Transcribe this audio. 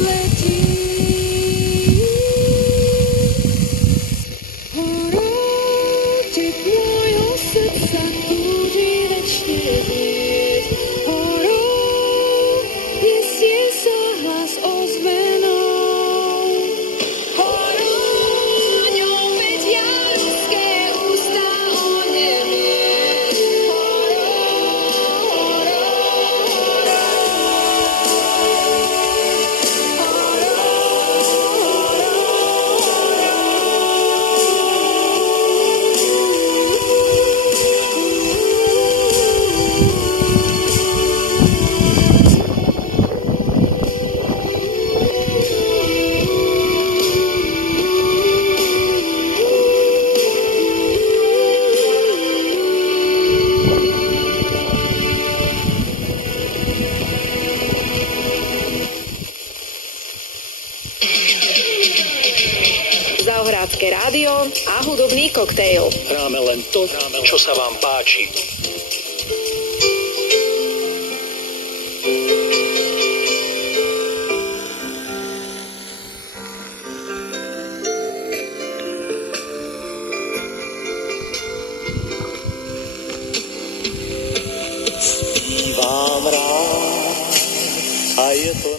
letí. Horóček môjho srdca túži večne znieť. Horó, nesie sa hlas ozvenou. Horó, ňou vedia ľudské ústa onemieť. Záhradské rádio a hudobný koktejl. Hráme len to, čo sa vám páči. Zpívám rád a je to